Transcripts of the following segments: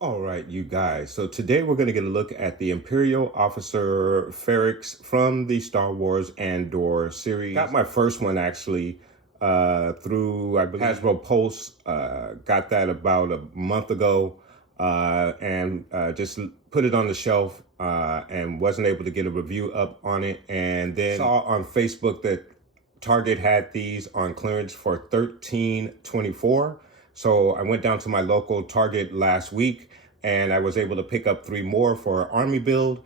All right, you guys. So today we're going to get a look at the Imperial Officer Farrix from the Star Wars Andor series. Got my first one actually through, I believe, Hasbro Pulse. Got that about a month ago and just put it on the shelf and wasn't able to get a review up on it. And then saw on Facebook that Target had these on clearance for $13.24. So I went down to my local Target last week and I was able to pick up 3 more for Army build.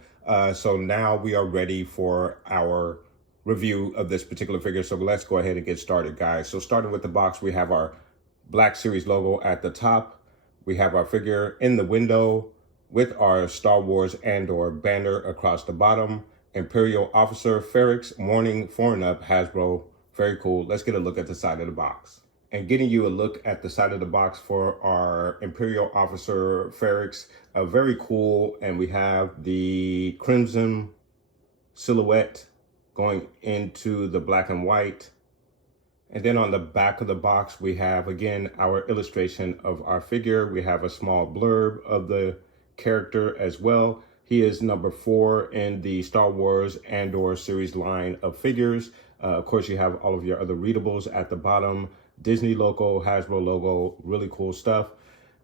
So now we are ready for our review of this particular figure. So let's go ahead and get started, guys. So starting with the box, we have our Black Series logo at the top. We have our figure in the window with our Star Wars Andor banner across the bottom. Imperial Officer Farrix, Morning 4-and-Up, Hasbro. Very cool. Let's get a look at the side of the box. And getting you a look at the side of the box for our Imperial Officer Farrix, very cool. And we have the crimson silhouette going into the black and white. And then on the back of the box, we have, again, our illustration of our figure. We have a small blurb of the character as well. He is number 4 in the Star Wars Andor series line of figures. Of course, you have all of your other readables at the bottom. Disney logo, Hasbro logo, really cool stuff.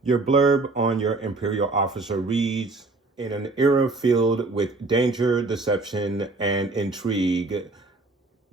Your blurb on your Imperial Officer reads, "In an era filled with danger, deception, and intrigue,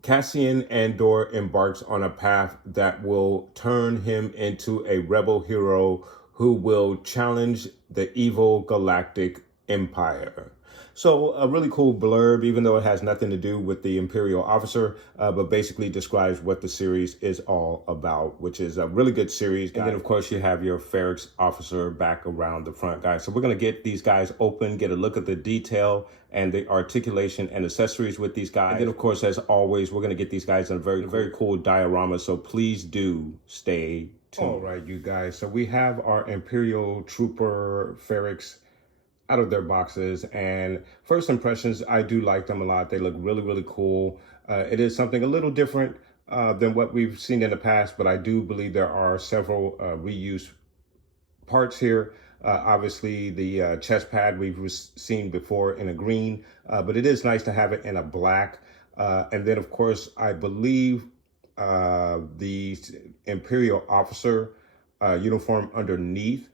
Cassian Andor embarks on a path that will turn him into a rebel hero who will challenge the evil galactic empire." So a really cool blurb, even though it has nothing to do with the Imperial Officer, but basically describes what the series is all about, which is a really good series. And then, of course, you have your Farrix Officer back around the front, guys. So we're going to get these guys open, get a look at the detail and the articulation and accessories with these guys. And then, of course, as always, we're going to get these guys in a very cool diorama. So please do stay tuned. All right, you guys. So we have our Imperial Trooper Farrix out of their boxes, and first impressions, I do like them a lot. They look really cool. It is something a little different than what we've seen in the past, but I do believe there are several reuse parts here. Obviously the chest pad we've seen before in a green, but it is nice to have it in a black. And then, of course, I believe the Imperial Officer uniform underneath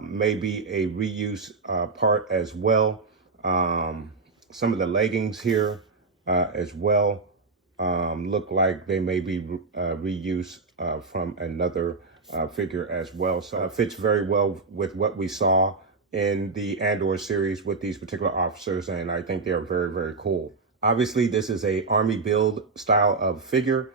maybe a reuse part as well. Some of the leggings here as well look like they may be reuse from another figure as well. So it fits very well with what we saw in the Andor series with these particular officers, and I think they're very cool. Obviously, this is a Army build style of figure,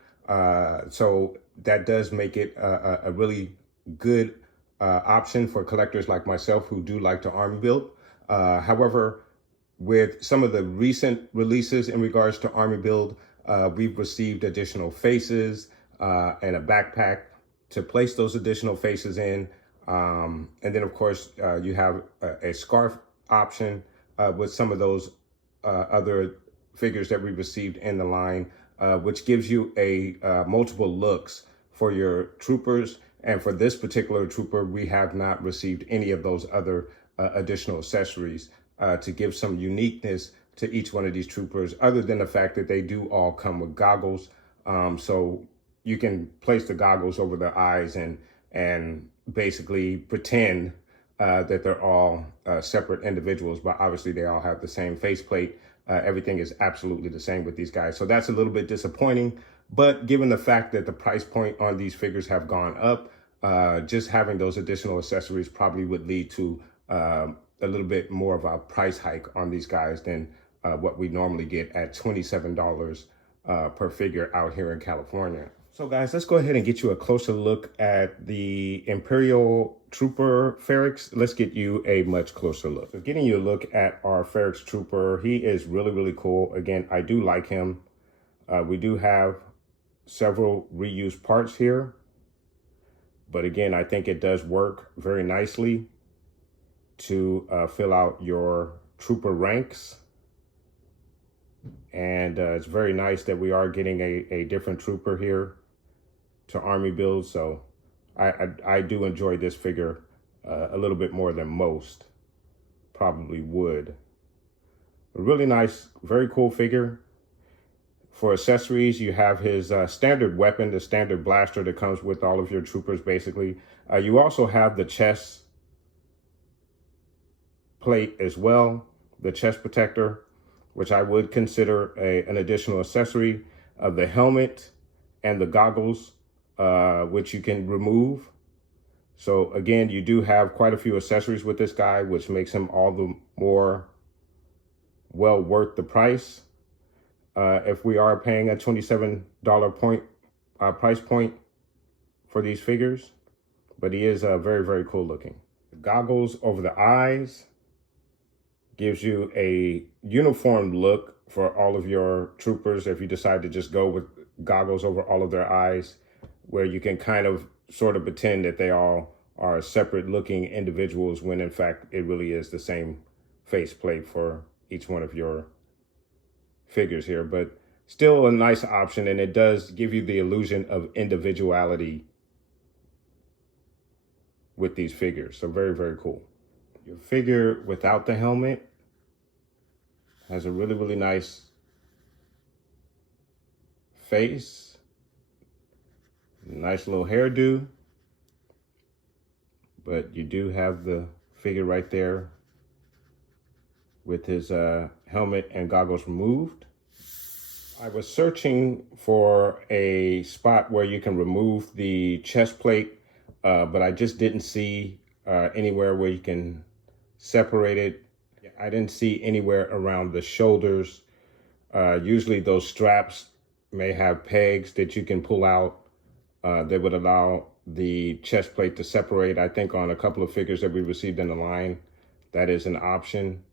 so that does make it a really good option for collectors like myself who do like to Army build. However, with some of the recent releases in regards to Army build, we've received additional faces and a backpack to place those additional faces in. And then, of course, you have a scarf option with some of those other figures that we received in the line, which gives you a multiple looks for your troopers. And for this particular trooper, we have not received any of those other additional accessories to give some uniqueness to each one of these troopers, other than the fact that they do all come with goggles. So you can place the goggles over their eyes and basically pretend that they're all separate individuals, but obviously they all have the same faceplate. Everything is absolutely the same with these guys. So that's a little bit disappointing. But given the fact that the price point on these figures have gone up, just having those additional accessories probably would lead to a little bit more of a price hike on these guys than what we normally get at $27 per figure out here in California. So guys, let's go ahead and get you a closer look at the Imperial Trooper Farrix, let's get you a much closer look. So getting you a look at our Farrix Trooper, he is really, really cool. Again, I do like him. We do have several reused parts here, but again, I think it does work very nicely to fill out your Trooper ranks. And it's very nice that we are getting a different Trooper here to Army build. So I do enjoy this figure a little bit more than most probably would. A really nice, very cool figure. For accessories, you have his standard weapon, the standard blaster that comes with all of your troopers, basically. You also have the chest plate as well, the chest protector, which I would consider an additional accessory. The helmet and the goggles, which you can remove. So again, you do have quite a few accessories with this guy, which makes him all the more well worth the price. If we are paying a $27 price point for these figures, but he is very, very cool looking. The goggles over the eyes gives you a uniform look for all of your troopers if you decide to just go with goggles over all of their eyes, where you can kind of sort of pretend that they all are separate looking individuals when in fact it really is the same faceplate for each one of your figures here. But still a nice option, and it does give you the illusion of individuality with these figures. So very, very cool. Your figure without the helmet has a really, really nice face, nice little hairdo, but you do have the figure right there with his helmet and goggles removed. I was searching for a spot where you can remove the chest plate, but I just didn't see anywhere where you can separate it. I didn't see anywhere around the shoulders. Usually those straps may have pegs that you can pull out that would allow the chest plate to separate. I think on a couple of figures that we received in the line, that is an option.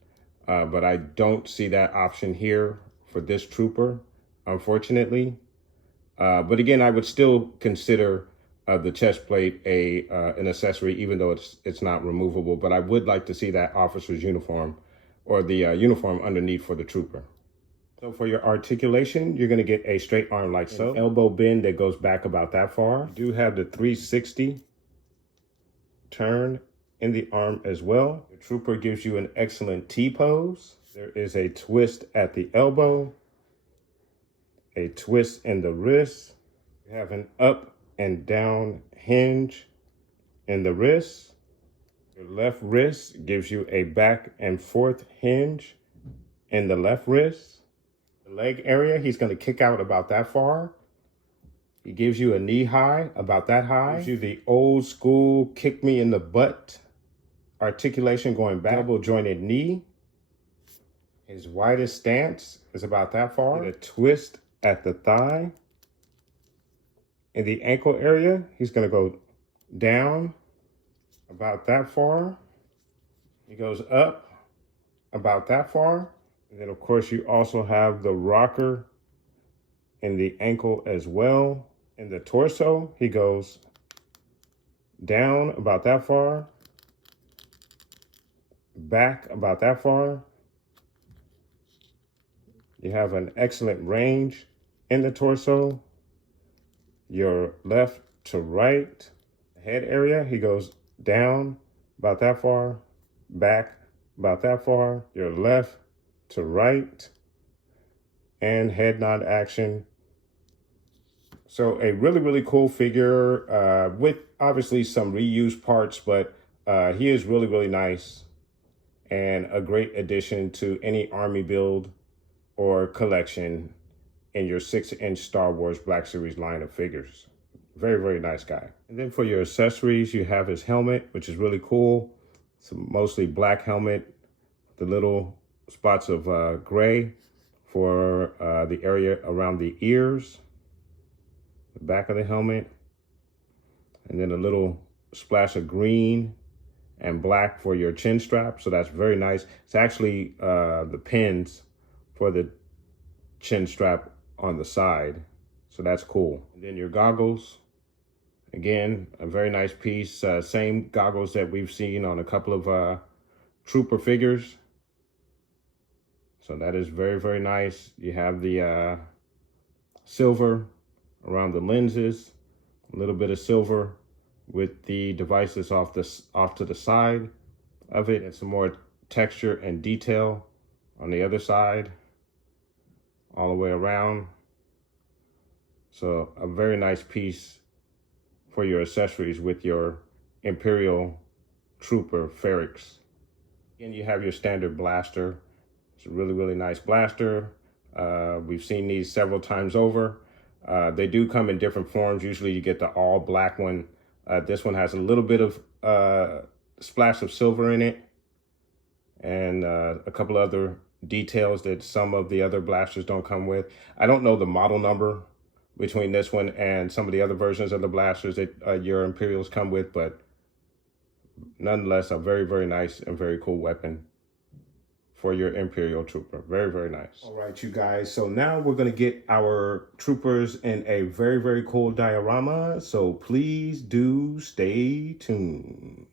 But I don't see that option here for this trooper, unfortunately. But again, I would still consider the chest plate an accessory, even though it's not removable. But I would like to see that officer's uniform or the uniform underneath for the trooper. So for your articulation, you're going to get a straight arm like so. Elbow bend that goes back about that far. You do have the 360 turn in the arm as well. The trooper gives you an excellent T-pose. There is a twist at the elbow, a twist in the wrist. You have an up and down hinge in the wrist. Your left wrist gives you a back and forth hinge in the left wrist. The leg area, he's going to kick out about that far. He gives you a knee high, about that high. Gives you the old school kick me in the butt articulation going back. Double jointed knee. His widest stance is about that far. And a twist at the thigh. In the ankle area, he's going to go down about that far. He goes up about that far. And then, of course, you also have the rocker in the ankle as well. In the torso, he goes down about that far, back about that far. You have an excellent range in the torso. Your left to right. Head area, he goes down about that far, back about that far. Your left to right, and head nod action. So a really, really cool figure with obviously some reused parts, but he is really, really nice and a great addition to any Army build or collection in your 6-inch Star Wars Black Series line of figures. Very, very nice guy. And then for your accessories, you have his helmet, which is really cool. It's a mostly black helmet, the little spots of gray for the area around the ears, the back of the helmet, and then a little splash of green and black for your chin strap. So that's very nice. It's actually the pins for the chin strap on the side. So that's cool. And then your goggles, again, a very nice piece. Same goggles that we've seen on a couple of trooper figures. So that is very, very nice. You have the silver around the lenses, a little bit of silver with the devices off to the side of it, and some more texture and detail on the other side, all the way around. So a very nice piece for your accessories with your Imperial Trooper Farrix. And you have your standard blaster. It's a really, really nice blaster. We've seen these several times over. They do come in different forms. Usually you get the all black one. This one has a little bit of splash of silver in it, and a couple other details that some of the other blasters don't come with. I don't know the model number between this one and some of the other versions of the blasters that your Imperials come with, but nonetheless, a very, very nice and very cool weapon for your Imperial Trooper. Very, very nice. All right, you guys. So now we're going to get our troopers in a very, very cool diorama. So please do stay tuned.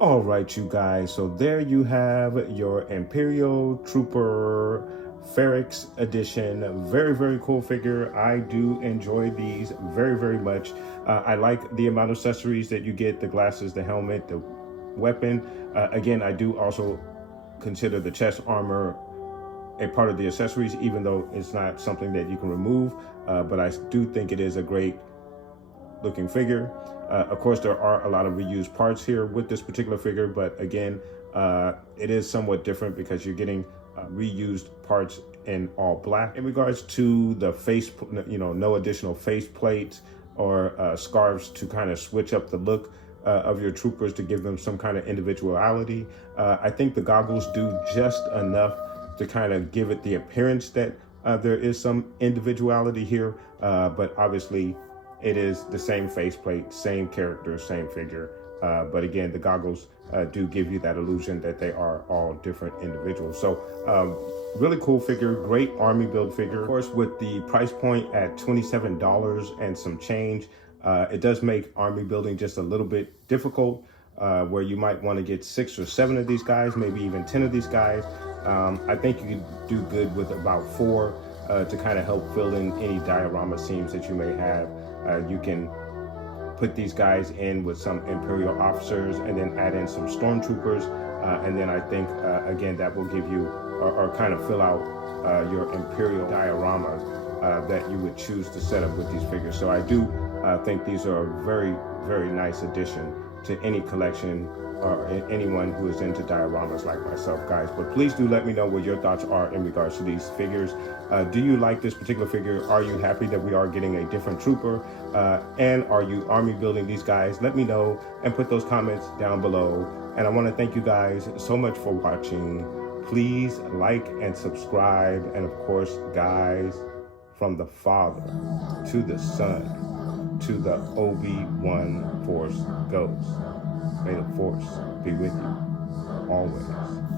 All right, you guys, so there you have your Imperial Trooper Farrix edition. Very, very cool figure. I do enjoy these very, very much. I like the amount of accessories that you get, the glasses, the helmet, the weapon. Again, I do also consider the chest armor a part of the accessories, even though it's not something that you can remove, but I do think it is a great looking figure. Of course, there are a lot of reused parts here with this particular figure, but again, it is somewhat different because you're getting reused parts in all black. In regards to the face, no additional face plates or scarves to kind of switch up the look of your troopers to give them some kind of individuality. I think the goggles do just enough to kind of give it the appearance that there is some individuality here, but obviously it is the same faceplate, same character, same figure. But again, the goggles do give you that illusion that they are all different individuals. So really cool figure, great army build figure. Of course, with the price point at $27 and some change, it does make army building just a little bit difficult, where you might want to get 6 or 7 of these guys, maybe even 10 of these guys. I think you could do good with about 4 to kind of help fill in any diorama seams that you may have. You can put these guys in with some Imperial officers and then add in some stormtroopers. And then I think, again, that will give you or kind of fill out your Imperial dioramas that you would choose to set up with these figures. So I do think these are a very, very nice addition to any collection or anyone who is into dioramas like myself, guys. But please do let me know what your thoughts are in regards to these figures. Do you like this particular figure? Are you happy that we are getting a different trooper? And are you army building these guys? Let me know and put those comments down below. And I want to thank you guys so much for watching. Please like and subscribe. And of course, guys, from the Father to the Son to the Obi-Wan Force Ghost. May the Force be with you always.